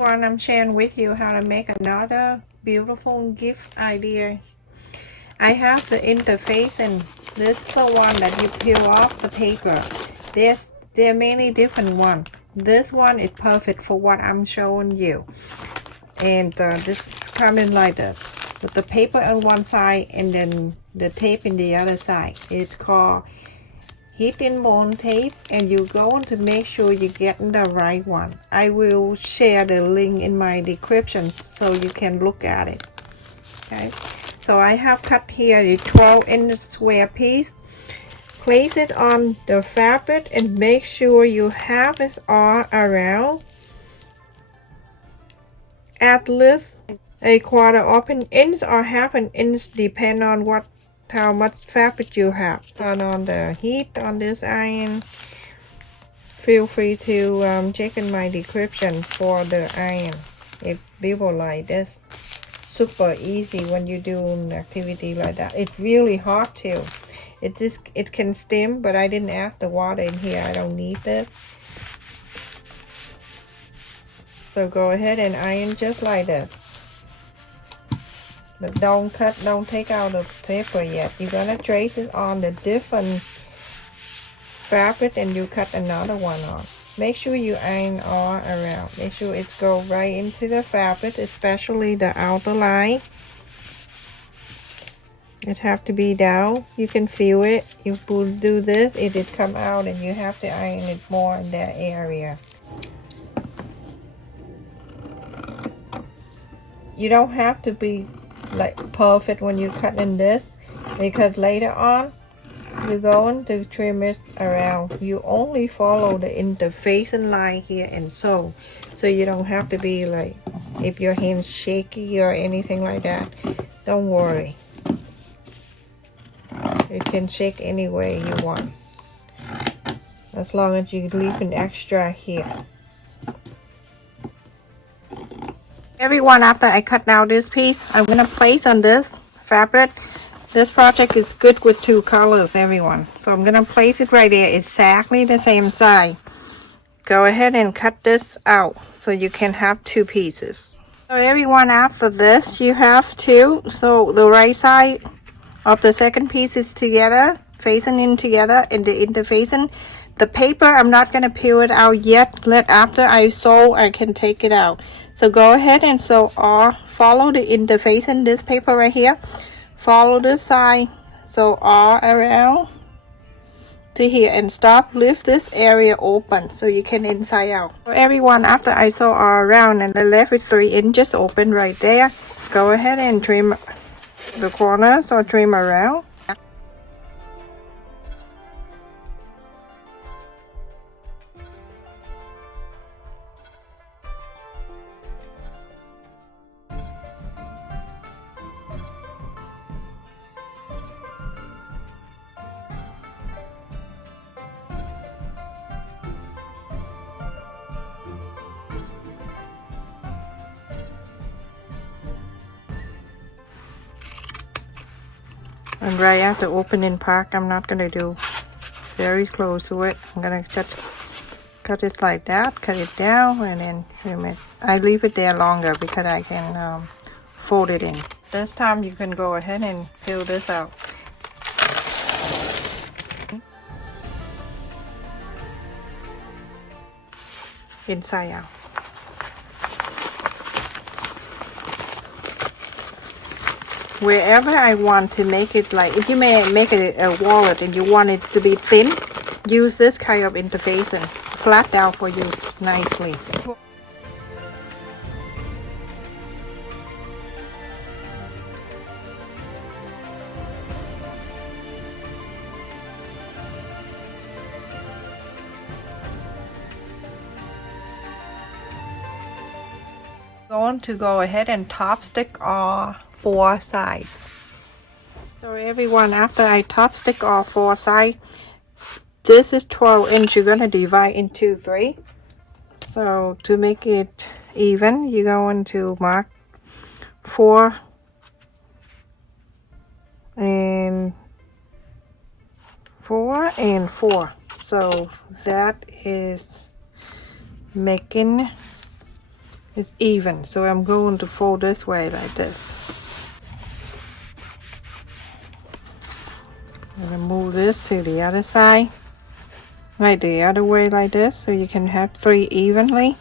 everyone, I'm sharing with you how to make another beautiful gift idea. I have the interface, and this is the one that you peel off the paper. There are many different ones. This one is perfect for what I'm showing you. And this is coming like this, with the paper on one side and then the tape in the other side. It's called heat-in bond tape, and you're going to make sure you're getting the right one. I will share the link in my description so you can look at it. Okay, so I have cut here the 12-inch square piece. Place it on the fabric and make sure you have it all around, at least a quarter of an inch or half an inch, depend on how much fabric you have. Turn on the heat on this iron. Feel free to check in my description for the iron. It will like this. Super easy when you do an activity like that. It's really hot too. It can steam, but I didn't add the water in here. I don't need this. So go ahead and iron just like this. But don't take out the paper yet. You're gonna trace it on the different fabric and you cut another one on. Make sure you iron all around. Make sure it go right into the fabric, especially the outer line. It have to be down. You can feel it. You do this, it come out, and you have to iron it more in that area. You don't have to be like perfect when you cut in this, because later on you're going to trim it around. You only follow the interfacing line here and so you don't have to be like, if your hand's shaky or anything like that, don't worry, you can shake any way you want, as long as you leave an extra here. Everyone, after I cut out this piece, I'm gonna place on this fabric. This project is good with two colors, everyone. So I'm gonna place it right there, exactly the same size. Go ahead and cut this out so you can have two pieces. So everyone, after this, you have two. So the right side of the second piece is together, facing in together, and the interfacing. The paper, I'm not going to peel it out yet. After I sew, I can take it out. So go ahead and sew all. Follow the interfacing, this paper right here. Follow this side. Sew all around to here and stop. Leave this area open so you can inside out. So everyone, after I sew all around and I left it 3 inches open right there, go ahead and trim the corners or trim around. And right after opening part, I'm not gonna do very close to it. I'm gonna cut it like that, cut it down, and then trim it. I leave it there longer because I can fold it in. This time you can go ahead and fill this out. Inside out. Wherever I want to make it, like if you may make it a wallet and you want it to be thin, use this kind of interfacing, flat down for you nicely. Going to go ahead and top stick all 4 sides. So everyone, after I top stick all 4 sides, this is 12 inch. You're gonna divide into 3. So to make it even, you're going to mark 4 and 4 and 4. So that is making It's even, so I'm going to fold this way like this. I'm gonna move this to the other side, like the other way like this, so you can have 3 evenly.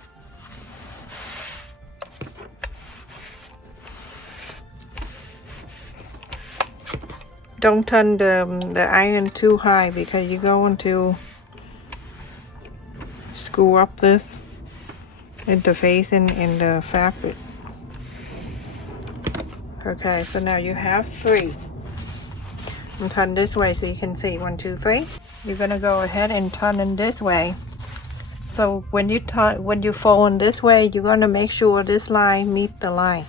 Don't turn the iron too high because you're going to screw up this interfacing in the fabric. Okay, so now you have 3. And turn this way so you can see 1, 2, 3. You're gonna go ahead and turn in this way. So when you fold in this way, you're gonna make sure this line meet the line.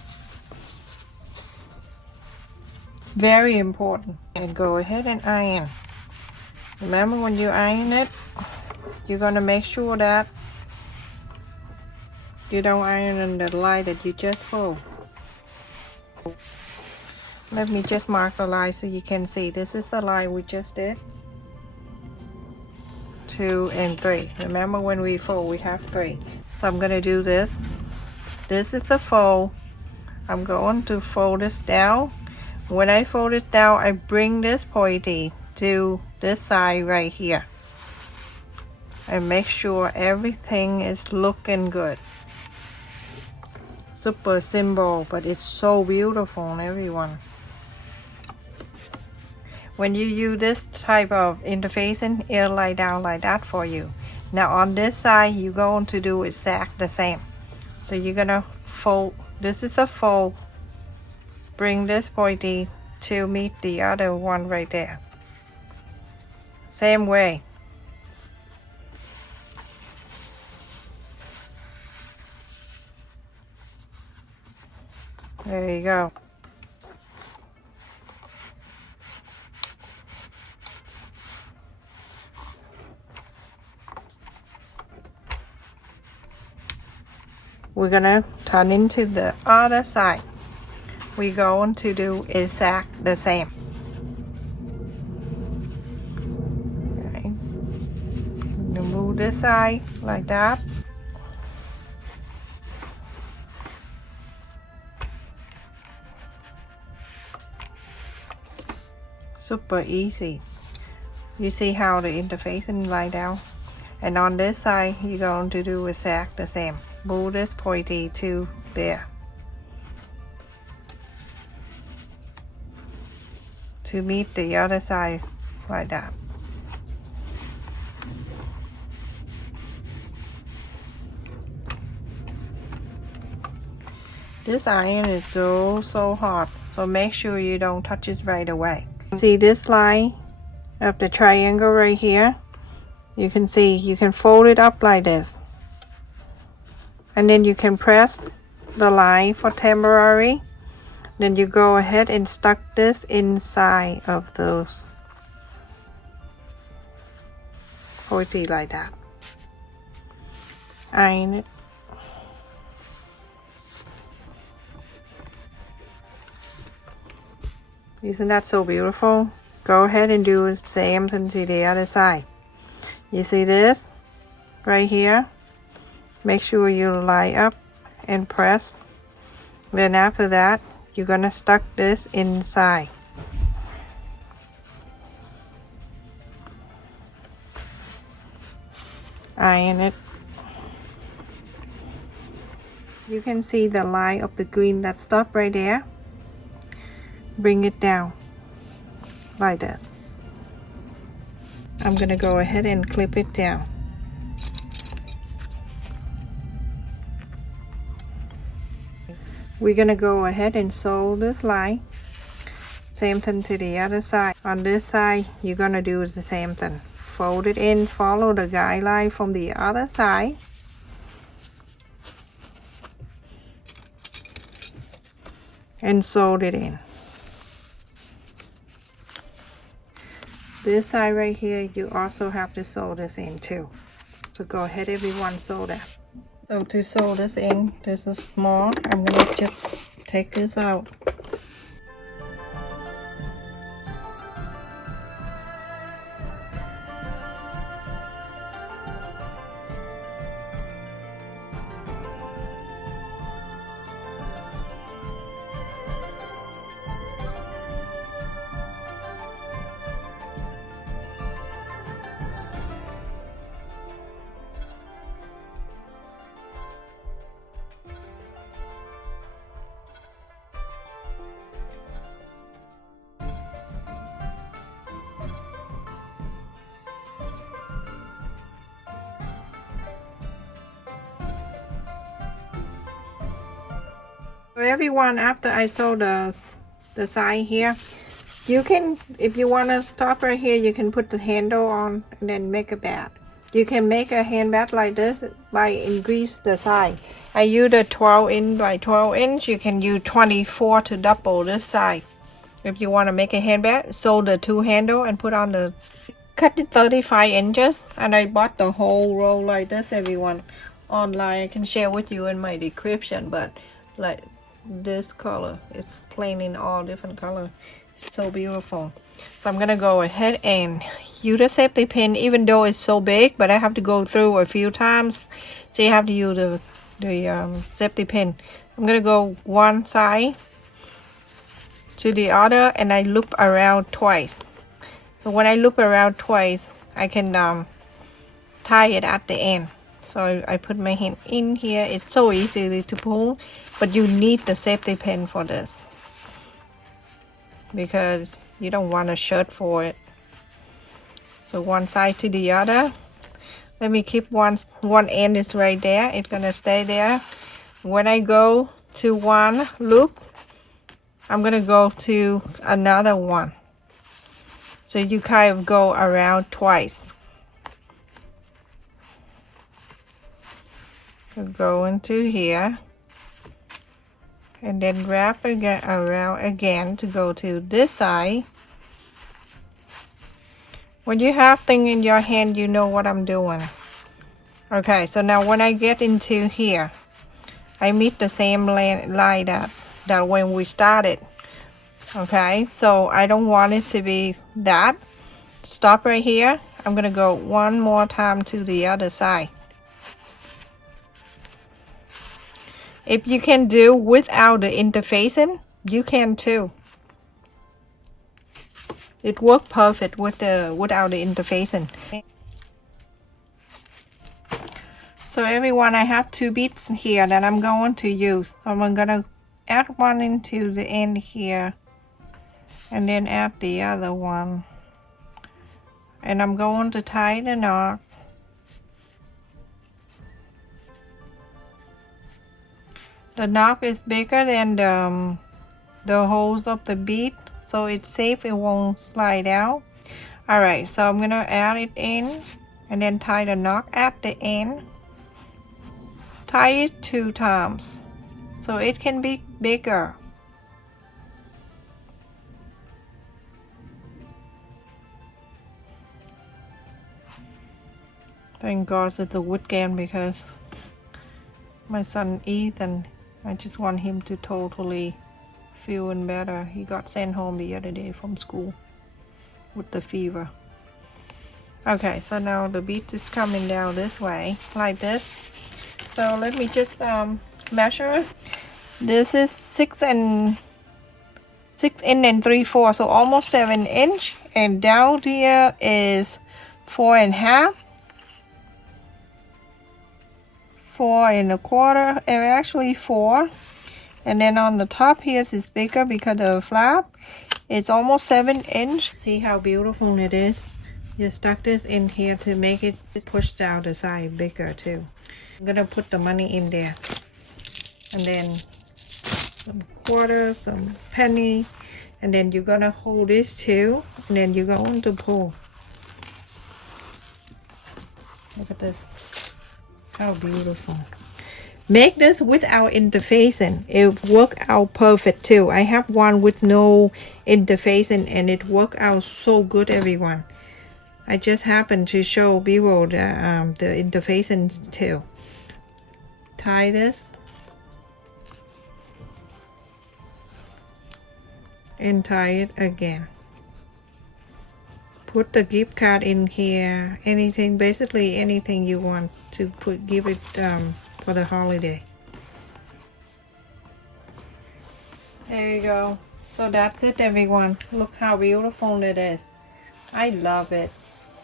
Very important. And go ahead and iron. Remember, when you iron it, you're gonna make sure that you don't iron in the line that you just fold. Let me just mark the line so you can see. This is the line we just did. 2 and 3. Remember, when we fold, we have 3. So I'm gonna do this. This is the fold. I'm going to fold this down. When I fold it down, I bring this pointy to this side right here. And make sure everything is looking good. Super simple, but it's so beautiful, everyone. When you use this type of interfacing, it'll lie down like that for you. Now on this side, you're going to do exact the same. So you're gonna fold. This is the fold. Bring this pointy to meet the other one right there. Same way. There you go. We're gonna turn into the other side. We're going to do exact the same. Okay. Move this side like that. Super easy. You see how the interfacing lie down? And on this side, you're going to do exact the same. Move this pointy to there. To meet the other side like that. This iron is so hot, so make sure you don't touch it right away. See this line of the triangle right here? You can see you can fold it up like this. And then you can press the line for temporary. Then you go ahead and stuck this inside of those pointy like that. Iron it. Isn't that so beautiful? Go ahead and do the same thing to the other side. You see this right here? Make sure you line up and press. Then after that, you're gonna stuck this inside. Iron it. You can see the line of the green that stopped right there. Bring it down like this. I'm gonna go ahead and clip it down. We're gonna go ahead and sew this line. Same thing to the other side. On this side, you're gonna do the same thing. Fold it in, follow the guideline from the other side. And sew it in. This side right here, you also have to sew this in too. So go ahead, everyone, sew that. So to sew this in, this is small. I'm gonna just take this out. For everyone, after I sew the side here, you can, if you want to stop right here, you can put the handle on and then make a bat. You can make a hand bat like this by increase the side. I use a 12 inch by 12 inch. You can use 24 to double this side. If you want to make a hand bat, sew the two handle and put on the, cut it 35 inches, and I bought the whole roll like this, everyone. Online, I can share with you in my description, but like this color, it's plain in all different color. It's so beautiful. So I'm gonna go ahead and use the safety pin, even though it's so big, but I have to go through a few times, so you have to use the safety pin. I'm gonna go one side to the other, and I loop around twice. So when I loop around twice, I can tie it at the end. So I put my hand in here. It's so easy to pull, but you need the safety pin for this because you don't want a shirt for it. So one side to the other. Let me keep one end is right there. It's gonna stay there. When I go to one loop, I'm gonna go to another one. So you kind of go around twice. Go into here and then wrap again around again to go to this side. When you have things in your hand, you know what I'm doing. Okay, so now when I get into here, I meet the same line that when we started. Okay, so I don't want it to be that. Stop right here. I'm gonna go one more time to the other side. If you can do without the interfacing, you can too. It worked perfect with without the interfacing. So everyone, I have two beads here that I'm going to use. So I'm gonna add one into the end here, and then add the other one. And I'm going to tie the knot. The knot is bigger than the holes of the bead, so it's safe, it won't slide out. Alright, so I'm gonna add it in and then tie the knot at the end. Tie it 2 times so it can be bigger. Thank God it's a wood can because my son Ethan, I just want him to totally feeling better. He got sent home the other day from school with the fever. Okay, so now the bead is coming down this way, like this. So let me just measure. This is 6 and 3/4, so almost 7 inch, and down here is 4.5. 4.25, and actually 4. And then on the top here is bigger because of the flap. It's almost 7 inch. See how beautiful it is? You stuck this in here to make it push down the side bigger too. I'm gonna put the money in there, and then some quarters, some penny, and then you're gonna hold this too, and then you're going to pull. Look at this. How beautiful. Make this without interfacing. It worked out perfect too. I have one with no interfacing and it worked out so good, everyone. I just happened to show people the interfacing too. Tie this and tie it again. Put the gift card in here, anything, basically anything you want to put, give it for the holiday. There you go. So that's it, everyone. Look how beautiful it is. I love it.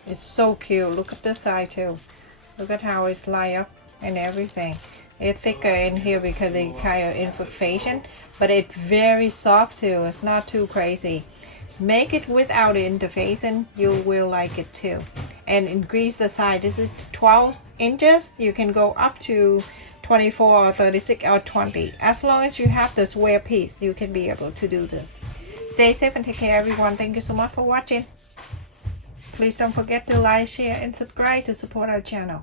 It's so cute. Look at the side too. Look at how it's lined up and everything. It's thicker in here because they kind of interfacing, but it's very soft too. It's not too crazy. Make it without the interfacing, you will like it too. And increase the size. This is 12 inches. You can go up to 24 or 36 or 20. As long as you have the square piece, you can be able to do this. Stay safe and take care, everyone. Thank you so much for watching. Please don't forget to like, share, and subscribe to support our channel.